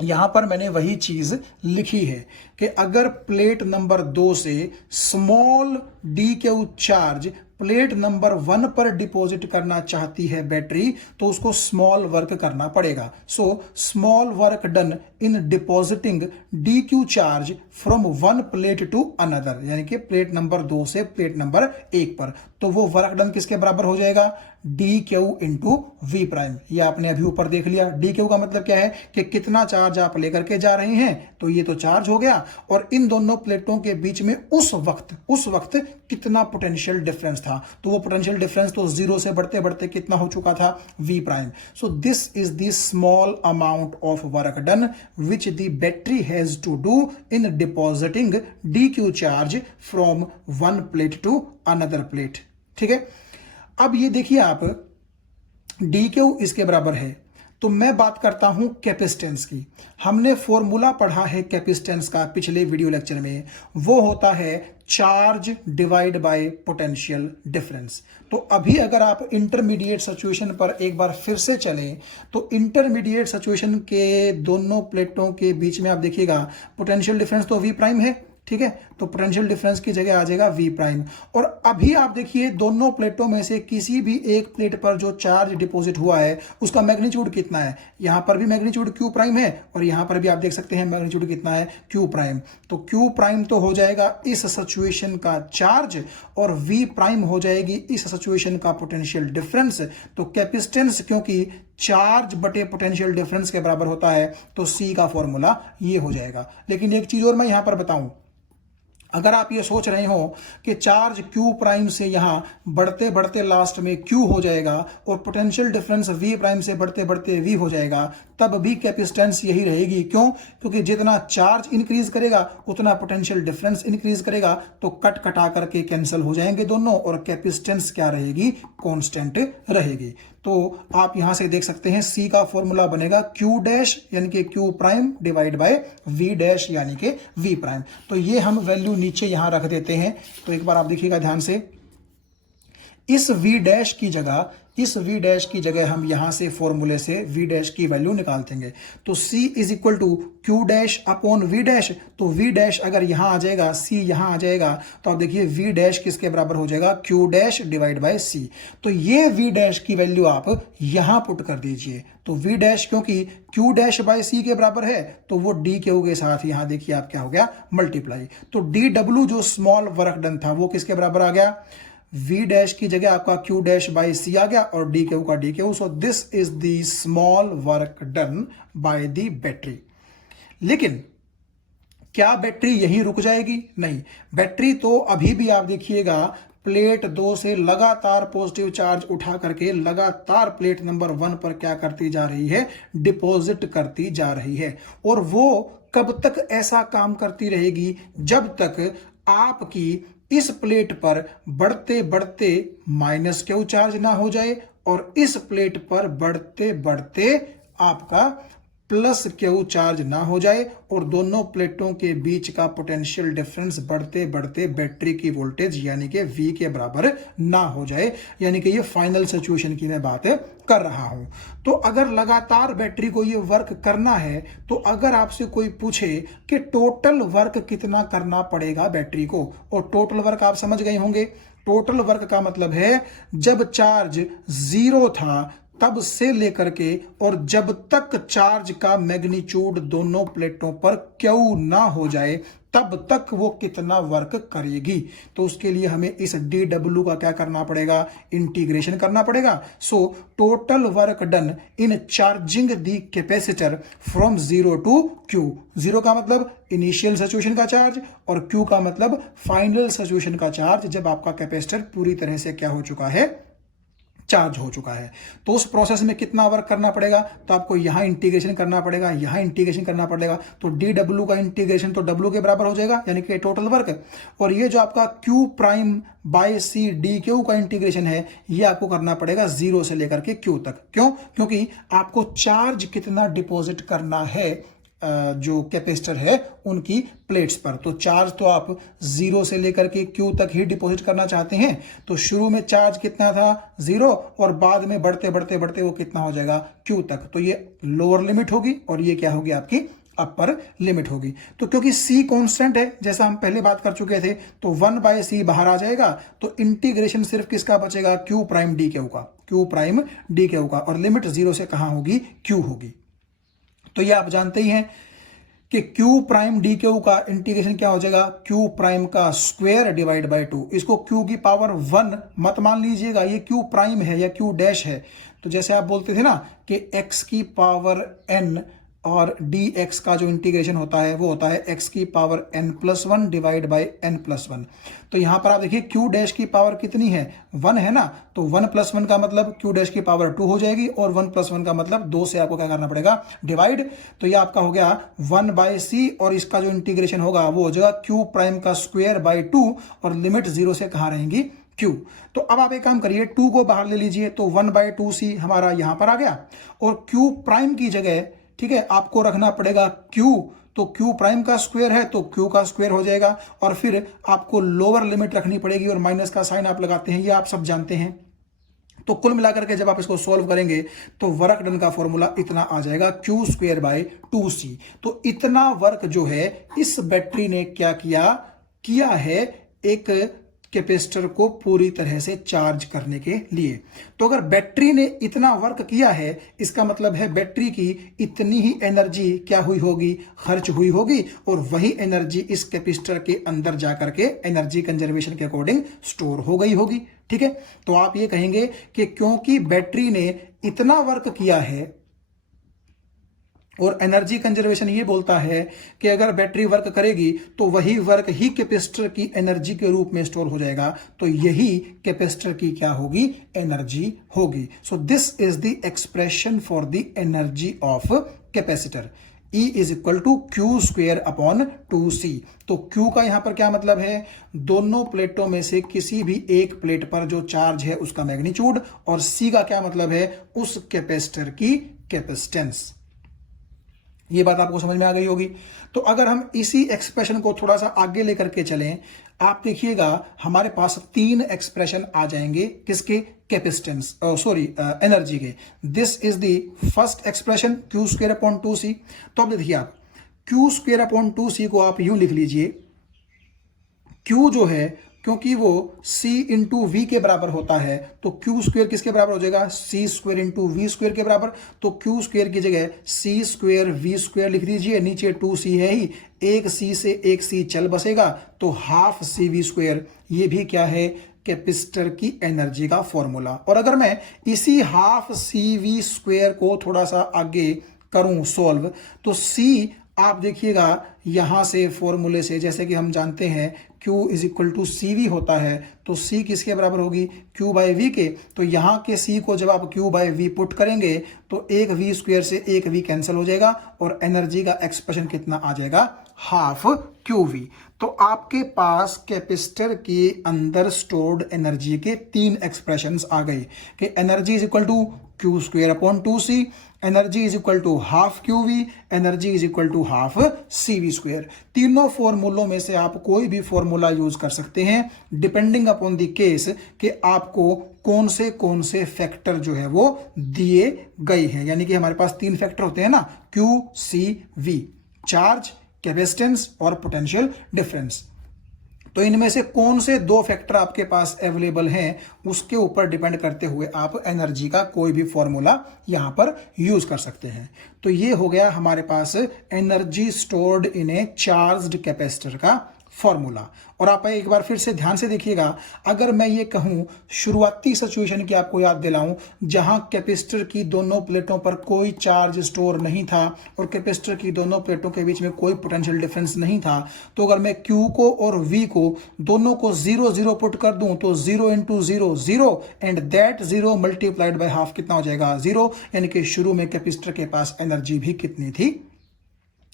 यहां पर मैंने वही चीज लिखी है कि अगर प्लेट नंबर 2 से small dQ charge plate number 1 पर डिपॉजिट करना चाहती है बैटरी, तो उसको स्मॉल वर्क करना पड़ेगा। So small work done in depositing dQ charge from one plate to another, यानी कि प्लेट नंबर 2 से प्लेट नंबर 1 पर। तो वो वर्क डन किसके बराबर हो जाएगा? dQ into V prime. ये आपने अभी ऊपर देख लिया। dQ का मतलब क्या है कि कितना चार्ज आप लेकर के जा रहे हैं, तो ये तो चार्ज हो गया, और इन दोनों प्लेटों के बीच में उस वक्त कितना पोटेंशियल डिफरेंस था, तो वो पोटेंशियल डिफरेंस तो जीरो से बढ़ते बढ़ते कितना हो चुका था, V prime. So this is the small amount of work done which the battery has to do in depositing dq charge from one plate to another plate. ठीक है, अब ये देखिए आप, dq इसके बराबर है, तो मैं बात करता हूं कैपेसिटेंस की। हमने फॉर्मूला पढ़ा है कैपेसिटेंस का पिछले वीडियो लेक्चर में, वो होता है charge divide by potential difference. तो अभी अगर आप इंटरमीडिएट सिचुएशन पर एक बार फिर से चलें, तो इंटरमीडिएट सिचुएशन के दोनों प्लेटों के बीच में आप देखिएगा पोटेंशियल डिफरेंस तो V प्राइम है। ठीक है, तो पोटेंशियल डिफरेंस की जगह आ जाएगा V प्राइम। और अभी आप देखिए दोनों प्लेटों में से किसी भी एक प्लेट पर जो चार्ज डिपॉजिट हुआ है उसका मैग्नीट्यूड कितना है, यहां पर भी मैग्नीट्यूड Q प्राइम है, और यहां पर भी आप देख सकते हैं मैग्नीट्यूड कितना है, Q प्राइम। तो Q प्राइम तो हो जाएगा इस सिचुएशन का चार्ज, और V प्राइम हो जाएगी इस सिचुएशन का पोटेंशियल डिफरेंस। तो कैपेसिटेंस क्योंकि चार्ज बटे पोटेंशियल डिफरेंस के बराबर होता है, तो C का फॉर्मूला ये हो जाएगा। लेकिन एक चीज और मैं यहां पर बताऊं, अगर आप ये सोच रहे हो कि चार्ज Q प्राइम से यहां बढ़ते बढ़ते लास्ट में Q हो जाएगा और पोटेंशियल डिफरेंस V प्राइम से बढ़ते बढ़ते V हो जाएगा, तब भी कैपेसिटेंस यही रहेगी। क्यों? क्योंकि जितना चार्ज इंक्रीज करेगा उतना पोटेंशियल डिफरेंस इंक्रीज करेगा, तो कट कटा करके कैंसिल हो जाएंगे दोनों, और कैपेसिटेंस क्या रहेगी, कांस्टेंट रहेगी। तो आप यहां से देख सकते हैं C का फॉर्मूला बनेगा Q डैश यानी कि Q prime divide by V dash यानी कि V प्राइम। तो ये हम वैल्यू नीचे यहां रख देते हैं। तो एक बार आप देखिएगा ध्यान से, इस V डैश की जगह हम यहां से फॉर्मूले से V डैश की वैल्यू निकाल देंगे। तो C is equal to Q dash upon V dash. तो V डैश अगर यहां आ जाएगा, C यहां आ जाएगा, तो आप देखिए V डैश किसके बराबर हो जाएगा, Q dash divide by C। तो ये V डैश की वैल्यू आप यहां पुट कर दीजिए। तो V डैश क्योंकि Q डैश बाय C के बराबर है, तो वो DQ के साथ यहां देखिए आप क्या हो गया, मल्टीप्लाई। तो DW जो स्मॉल वर्क डन था वो किसके बराबर आ गया, V डैश की जगह आपका Q डैश बाय C आ गया, और DQ का DQ। So this is the small work done by the battery. लेकिन क्या बैटरी यहीं रुक जाएगी? नहीं, बैटरी तो अभी भी आप देखिएगा प्लेट 2 से लगातार पॉजिटिव चार्ज उठा करके लगातार प्लेट नंबर 1 पर क्या करती जा रही है, डिपॉजिट करती जा रही है। और वो कब तक ऐसा काम करती रहेगी, जब तक आपकी इस प्लेट पर बढ़ते बढ़ते माइनस Q चार्ज ना हो जाए, और इस प्लेट पर बढ़ते बढ़ते आपका प्लस Q चार्ज ना हो जाए, और दोनों प्लेटों के बीच का पोटेंशियल डिफरेंस बढ़ते बढ़ते बैटरी की वोल्टेज यानी कि V के बराबर ना हो जाए। यानी कि ये फाइनल सिचुएशन की मैं बात कर रहा हूं। तो अगर लगातार बैटरी को ये वर्क करना है, तो अगर आपसे कोई पूछे कि टोटल वर्क कितना करना पड़ेगा बैटरी को, और टोटल वर्क आप समझ गए होंगे, टोटल वर्क का मतलब है जब चार्ज 0 था तब से लेकर के और जब तक चार्ज का मैग्नीट्यूड दोनों प्लेटों पर Q ना हो जाए तब तक वो कितना वर्क करेगी। तो उसके लिए हमें इस dW का क्या करना पड़ेगा, इंटीग्रेशन करना पड़ेगा। So total work done in charging the capacitor from 0 to Q। 0 का मतलब इनिशियल सिचुएशन का चार्ज, और Q का मतलब फाइनल सिचुएशन का चार्ज, जब आपका कैपेसिटर पूरी तरह से क्या हो चुका है, चार्ज हो चुका है। तो उस प्रोसेस में कितना वर्क करना पड़ेगा, तो आपको यहां इंटीग्रेशन करना पड़ेगा, यहां इंटीग्रेशन करना पड़ेगा। तो dW का इंटीग्रेशन तो W के बराबर हो जाएगा, यानी कि टोटल वर्क। और ये जो आपका Q prime by C DQ का इंटीग्रेशन है, ये आपको करना पड़ेगा 0 से लेकर के Q तक। क्यों? क्योंकि आपको चार्ज कितना डिपॉजिट करना है जो कैपेसिटर है उनकी प्लेट्स पर। तो चार्ज तो आप 0 से लेकर के Q तक ही डिपॉजिट करना चाहते हैं। तो शुरू में चार्ज कितना था, 0, और बाद में बढ़ते बढ़ते बढ़ते वो कितना हो जाएगा, Q तक। तो ये लोअर लिमिट होगी और ये क्या होगी, आपकी अपर लिमिट होगी। तो क्योंकि C कांस्टेंट है, जैसा हम पहले बात कर चुके थे, तो 1/C बाहर आ जाएगा। तो इंटीग्रेशन सिर्फ किसका बचेगा, Q प्राइम DQ का, Q प्राइम DQ का, और लिमिट 0 से कहां होगी, Q होगी। तो ये आप जानते ही हैं कि Q प्राइम DQ का इंटीग्रेशन क्या हो जाएगा, Q प्राइम का स्क्वायर डिवाइड बाय 2। इसको Q की पावर 1 मत मान लीजिएगा, ये Q प्राइम है या Q डैश है। तो जैसे आप बोलते थे ना कि x की पावर n और dx का जो इंटीग्रेशन होता है वो होता है x की power n+1 divide by n+1। तो यहां पर आप देखिए q डैश की पावर कितनी है, 1 है ना, तो 1+1 का मतलब q डैश की पावर 2 हो जाएगी, और 1+1 का मतलब 2 से आपको क्या करना पड़ेगा, डिवाइड। तो ये आपका हो गया 1/c, और इसका जो इंटीग्रेशन होगा वो हो जाएगा q प्राइम का स्क्वायर बाई 2, और लिमिट 0 से कहां रहेंगी, q। तो अब आप एक काम करिए, 2 को बाहर ले लीजिए, तो 1/2c हमारा यहां पर आ गया, और q प्राइम की जगह, ठीक है, आपको रखना पड़ेगा q। तो q प्राइम का स्क्वायर है तो q का स्क्वायर हो जाएगा, और फिर आपको लोअर लिमिट रखनी पड़ेगी, और माइनस का साइन आप लगाते हैं, ये आप सब जानते हैं। तो कुल मिलाकर के जब आप इसको सॉल्व करेंगे तो वर्क डन का फॉर्मूला इतना आ जाएगा, q²/2c। तो इतना वर्क जो है इस बैटरी ने क्या किया है, एक कैपेसिटर को पूरी तरह से चार्ज करने के लिए। तो अगर बैटरी ने इतना वर्क किया है, इसका मतलब है बैटरी की इतनी ही एनर्जी क्या हुई होगी, खर्च हुई होगी, और वही एनर्जी इस कैपेसिटर के अंदर जाकर के एनर्जी कंजर्वेशन के अकॉर्डिंग स्टोर हो गई होगी। ठीक है, तो आप ये कहेंगे कि क्योंकि बैटरी ने इतना वर्क किया है, और एनर्जी कंजर्वेशन ये बोलता है कि अगर बैटरी वर्क करेगी तो वही वर्क ही कैपेसिटर की एनर्जी के रूप में स्टोर हो जाएगा, तो यही कैपेसिटर की क्या होगी, एनर्जी होगी। So this is the expression for the energy of capacitor. E is equal to q²/2c। तो Q का यहां पर क्या मतलब है, दोनों प्लेटों में से किसी भी एक प्लेट पर जो चार्ज है उसका मैग्नीट्यूड, और C का क्या मतलब है, उस कैपेसिटर की कैपेसिटेंस। ये बात आपको समझ में आ गई होगी। तो अगर हम इसी एक्सप्रेशन को थोड़ा सा आगे लेकर के चलें, आप देखिएगा हमारे पास 3 एक्सप्रेशन आ जाएंगे, किसके, कैपेसिटेंस, एनर्जी के। This is the first expression q²/2c। तो अब देखिए आप q²/2c को आप यूं लिख लीजिए, q जो है, क्योंकि वो c इंटू वी के बराबर होता है, तो q² किसके बराबर हो जाएगा, c² इंटू v² के बराबर। तो q² की जगह c² v² लिख दीजिए, नीचे 2c है ही, एक c से एक c चल बसेगा, तो हाफ cv²। ये भी क्या है, कैपेसिटर की एनर्जी का फॉर्मूला। और अगर मैं इसी हाफ cv² को थोड़ा सा आगे करूं सॉल्व, तो c आप देखिएगा यहां से फॉर्मूले से, जैसे कि हम जानते हैं Q is equal to CV होता है, तो C किसके बराबर होगी, Q/V के। तो यहां के C को जब आप Q/V पुट करेंगे तो एक v² से एक v कैंसिल हो जाएगा, और एनर्जी का एक्सप्रेशन कितना आ जाएगा, हाफ QV। तो आपके पास कैपेसिटर के अंदर स्टोर्ड एनर्जी के 3 एक्सप्रेशंस आ गए कि energy is equal to q²/2c, energy is equal to half QV, energy is equal to half CV²। तीनों फॉर्मूलों में से आप कोई भी फॉर्मूला यूज कर सकते हैं, डिपेंडिंग अपॉन द केस कि आपको कौन से फैक्टर जो है वो दिए गए हैं। यानी कि हमारे पास 3 फैक्टर होते हैं ना, Q, C, V, charge, capacitance और पोटेंशियल डिफरेंस। तो इनमें से कौन से 2 फैक्टर आपके पास अवेलेबल हैं, उसके ऊपर डिपेंड करते हुए आप एनर्जी का कोई भी फॉर्मूला यहां पर यूज कर सकते हैं। तो ये हो गया हमारे पास energy stored in a charged capacitor का फॉर्मूला। और आप एक बार फिर से ध्यान से देखिएगा, अगर मैं ये कहूं शुरुआती सिचुएशन की आपको याद दिलाऊं, जहां कैपेसिटर की दोनों प्लेटों पर कोई चार्ज स्टोर नहीं था और कैपेसिटर की दोनों प्लेटों के बीच में कोई पोटेंशियल डिफरेंस नहीं था, तो अगर मैं Q को और V को दोनों को 0 पुट कर दूं तो 0 into 0 0, and that 0 multiplied by half कितना हो जाएगा, 0। यानी कि शुरू में कैपेसिटर के पास एनर्जी भी कितनी थी,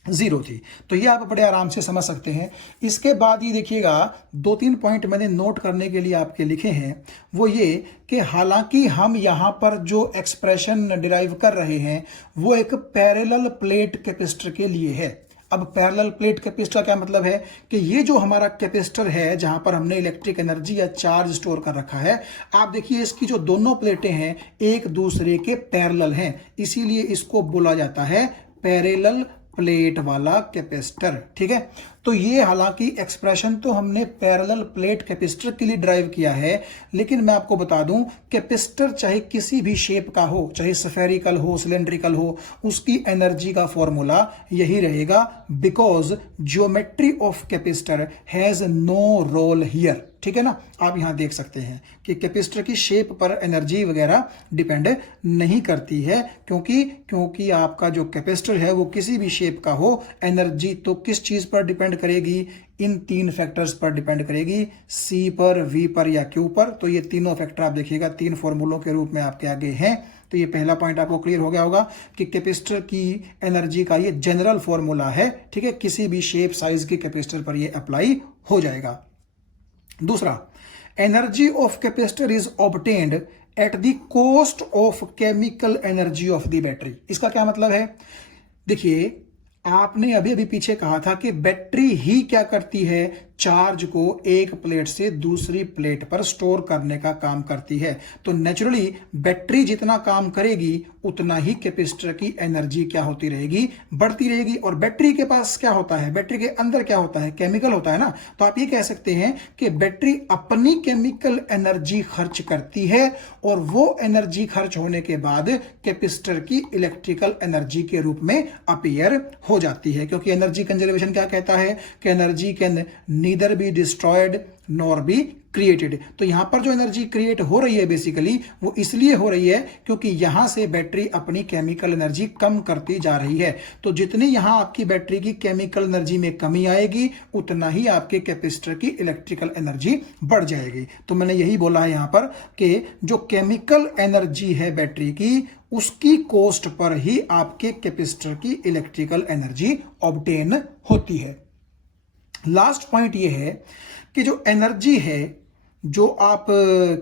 0 थी। तो ये आप बड़े आराम से समझ सकते हैं। इसके बाद ये देखिएगा 2-3 पॉइंट मैंने नोट करने के लिए आपके लिखे हैं, वो ये कि हालांकि हम यहां पर जो एक्सप्रेशन डिराइव कर रहे हैं वो एक पैरेलल प्लेट कैपेसिटर के लिए है। अब पैरेलल प्लेट कैपेसिटर क्या मतलब है कि ये जो हमारा कैपेसिटर है जहां पर हमने इलेक्ट्रिक एनर्जी या चार्ज स्टोर कर रखा है, आप देखिए इसकी जो दोनों प्लेटें हैं एक दूसरे के पैरेलल हैं, इसीलिए इसको बोला जाता है पैरेलल प्लेट वाला कैपेसिटर। ठीक है, तो ये हालांकि एक्सप्रेशन तो हमने पैरेलल प्लेट कैपेसिटर के लिए ड्राइव किया है, लेकिन मैं आपको बता दूं कैपेसिटर चाहे किसी भी शेप का हो, चाहे स्फेरिकल हो, सिलेंड्रिकल हो, उसकी एनर्जी का फॉर्मूला यही रहेगा, because geometry of capacitor has no role here. ठीक है ना। आप यहाँ देख सकते हैं कि कैपेसिटर की शेप पर एनर्जी वगैरह डिपेंड नहीं करती है, क्योंकि आपका जो कैपेसिटर है वो किसी भी शेप का हो, एनर्जी तो किस चीज़ पर डिपेंड करेगी, इन 3 फैक्टर्स पर डिपेंड करेगी, सी पर, वी पर या क्यू पर। तो ये तीनों फैक्टर आप देखिएगा 3 फॉर्मूलों के रूप में आपके आगे हैं। तो ये पहला पॉइंट आपको क्लियर हो गया होगा कि कैपेसिटर की एनर्जी का ये जनरल फॉर्मूला है, ठीक है, किसी भी शेप साइज के कैपेसिटर पर ये अप्लाई हो जाएगा। दूसरा, energy of capacitor is obtained at the cost of chemical energy of the battery. इसका क्या मतलब है? देखिए, आपने अभी अभी पीछे कहा था कि बैटरी ही क्या करती है, चार्ज को एक प्लेट से दूसरी प्लेट पर स्टोर करने का काम करती है। तो नेचुरली बैटरी जितना काम करेगी उतना ही कैपेसिटर की एनर्जी क्या होती रहेगी, बढ़ती रहेगी। और बैटरी के पास क्या होता है, बैटरी के अंदर क्या होता है, केमिकल होता है ना। तो आप ये कह सकते हैं कि बैटरी अपनी केमिकल एनर्जी खर्च करती है और वो एनर्जी खर्च होने के बाद कैपेसिटर की इलेक्ट्रिकल एनर्जी के रूप में अपीयर हो जाती है। क्योंकि एनर्जी कंजर्वेशन क्या कहता है कि energy can neither be destroyed nor be created. तो यहां पर जो एनर्जी क्रिएट हो रही है बेसिकली वो इसलिए हो रही है क्योंकि यहां से बैटरी अपनी केमिकल एनर्जी कम करती जा रही है। तो जितनी यहां आपकी बैटरी की केमिकल एनर्जी में कमी आएगी उतना ही आपके कैपेसिटर की इलेक्ट्रिकल एनर्जी बढ़ जाएगी। तो मैंने यही बोला है यहां पर कि जो केमिकल एनर्जी है बैटरी की उसकी कॉस्ट पर ही आपके कैपेसिटर की इलेक्ट्रिकल एनर्जी ऑब्टेन होती है। लास्ट पॉइंट ये है कि जो एनर्जी है जो आप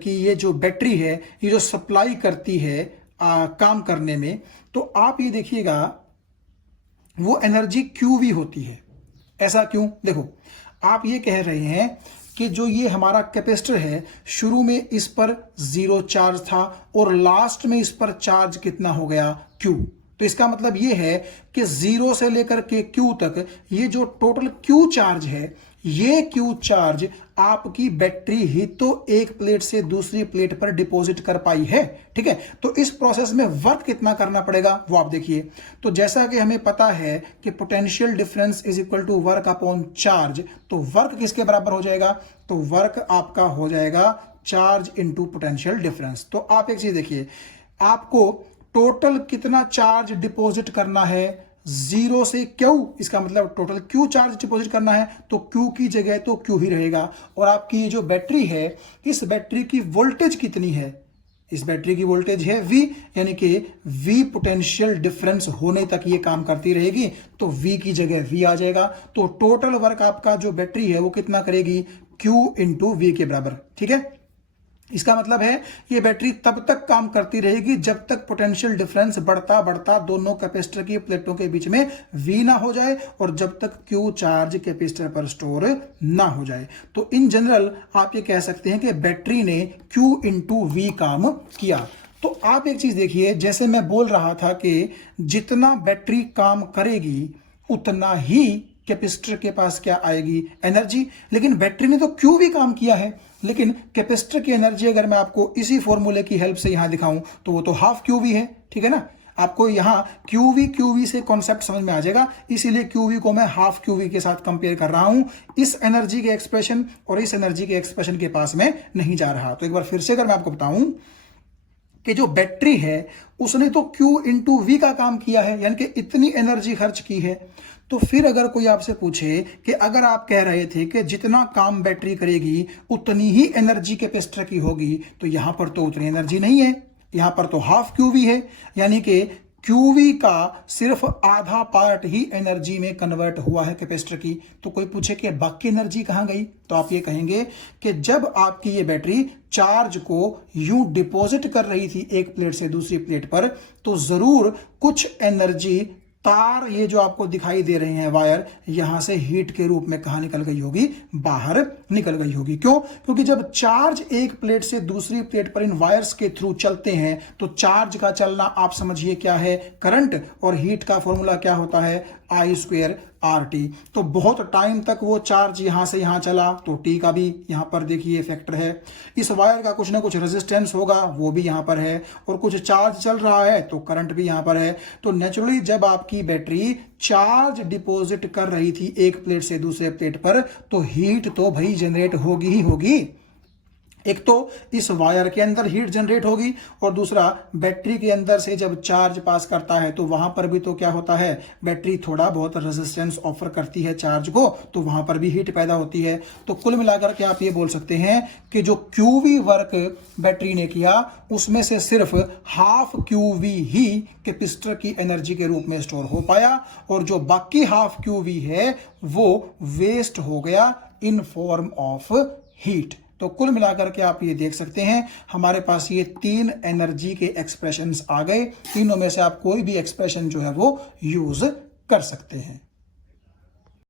की ये जो बैटरी है ये जो सप्लाई करती है काम करने में, तो आप ये देखिएगा वो एनर्जी क्यूवी होती है। ऐसा क्यों? देखो, आप ये कह रहे हैं कि जो ये हमारा कैपेसिटर है शुरू में इस पर 0 चार्ज था और लास्ट में इस पर चार्ज कितना हो गया, Q। तो इसका मतलब ये है कि 0 से लेकर के Q तक ये जो टोटल Q चार्ज है, ये Q चार्ज आपकी बैटरी ही तो एक प्लेट से दूसरी प्लेट पर डिपॉजिट कर पाई है, ठीक है। तो इस प्रोसेस में वर्क कितना करना पड़ेगा वो आप देखिए। तो जैसा कि हमें पता है कि potential difference is equal to work upon charge, तो वर्क किसके बराबर हो जाएगा, तो वर्क आपका हो जाएगा चार्ज इनटू पोटेंशियल डिफरेंस। तो आप एक चीज देखिए, आपको टोटल कितना चार्ज डिपॉजिट करना है, 0 से Q, इसका मतलब टोटल Q चार्ज डिपॉजिट करना है तो Q की जगह तो Q ही रहेगा। और आपकी ये जो बैटरी है इस बैटरी की वोल्टेज कितनी है, इस बैटरी की वोल्टेज है V, यानी कि V पोटेंशियल डिफरेंस होने तक ये काम करती रहेगी तो V की जगह V आ जाएगा। तो टोटल वर्क आपका जो बैटरी है वो कितना करेगी, Q इंटू V के बराबर, ठीक है। इसका मतलब है ये बैटरी तब तक काम करती रहेगी जब तक पोटेंशियल डिफरेंस बढ़ता बढ़ता दोनों कैपेसिटर की प्लेटों के बीच में V ना हो जाए और जब तक Q चार्ज कैपेसिटर पर स्टोर ना हो जाए। तो इन जनरल आप ये कह सकते हैं कि बैटरी ने Q इंटू V काम किया। तो आप एक चीज देखिए, जैसे मैं बोल रहा था कि जितना बैटरी काम करेगी उतना ही कैपेसिटर के पास क्या आएगी, एनर्जी। लेकिन बैटरी ने तो क्यू भी काम किया है, लेकिन कैपेसिटर की एनर्जी अगर मैं आपको इसी फॉर्मूले की हेल्प से यहां दिखाऊं तो वो तो हाफ क्यूवी है, ठीक है ना। आपको यहां क्यूवी से कॉन्सेप्ट समझ में आ जाएगा, इसीलिए क्यूवी को मैं हाफ क्यूवी के साथ कंपेयर कर रहा हूं। इस एनर्जी के एक्सप्रेशन और इस एनर्जी के एक्सप्रेशन के पास में नहीं जा रहा। तो एक बार फिर से अगर मैं आपको बताऊं कि जो बैटरी है उसने तो Q इंटू वी का काम किया है, यानी कि इतनी एनर्जी खर्च की है। तो फिर अगर कोई आपसे पूछे कि अगर आप कह रहे थे कि जितना काम बैटरी करेगी उतनी ही एनर्जी कैपेसिटर की होगी, तो यहां पर तो उतनी एनर्जी नहीं है, यहां पर तो हाफ क्यूवी है, यानी कि क्यूवी का सिर्फ आधा पार्ट ही एनर्जी में कन्वर्ट हुआ है कैपेसिटर की। तो कोई पूछे कि बाकी एनर्जी कहां गई, तो आप ये कहेंगे कि जब आपकी ये बैटरी चार्ज को यूं डिपॉजिट कर रही थी एक प्लेट से दूसरी प्लेट पर, तो जरूर कुछ एनर्जी तार ये जो आपको दिखाई दे रहे हैं वायर, यहां से हीट के रूप में कहां निकल गई होगी, बाहर निकल गई होगी। क्यों? क्योंकि जब चार्ज एक प्लेट से दूसरी प्लेट पर इन वायर्स के थ्रू चलते हैं तो चार्ज का चलना आप समझिए क्या है, करंट, और हीट का फॉर्मूला क्या होता है, आई स्क्वायर आर टी। तो बहुत टाइम तक वो चार्ज यहाँ से यहाँ चला, तो टी का भी यहाँ पर देखिए फैक्टर है। इस वायर का कुछ ना कुछ रेजिस्टेंस होगा, वो भी यहाँ पर है, और कुछ चार्ज चल रहा है तो करंट भी यहाँ पर है। तो नेचुरली जब आपकी बैटरी चार्ज डिपॉजिट कर रही थी एक प्लेट से दूसरे प्लेट पर, तो हीट तो भाई जनरेट होगी ही होगी। एक तो इस वायर के अंदर हीट जनरेट होगी, और दूसरा बैटरी के अंदर से जब चार्ज पास करता है तो वहां पर भी तो क्या होता है, बैटरी थोड़ा बहुत रेजिस्टेंस ऑफर करती है चार्ज को, तो वहां पर भी हीट पैदा होती है। तो कुल मिलाकर के आप ये बोल सकते हैं कि जो क्यूवी वर्क बैटरी ने किया उसमें से सिर्फ हाफ क्यूवी ही कैपेसिटर की एनर्जी के रूप में स्टोर हो पाया, और जो बाकी हाफ क्यूवी है वो वेस्ट हो गया इन फॉर्म ऑफ हीट। तो कुल मिलाकर के आप ये देख सकते हैं हमारे पास ये 3 एनर्जी के एक्सप्रेशंस आ गए। तीनों में से आप कोई भी एक्सप्रेशन जो है वो यूज कर सकते हैं।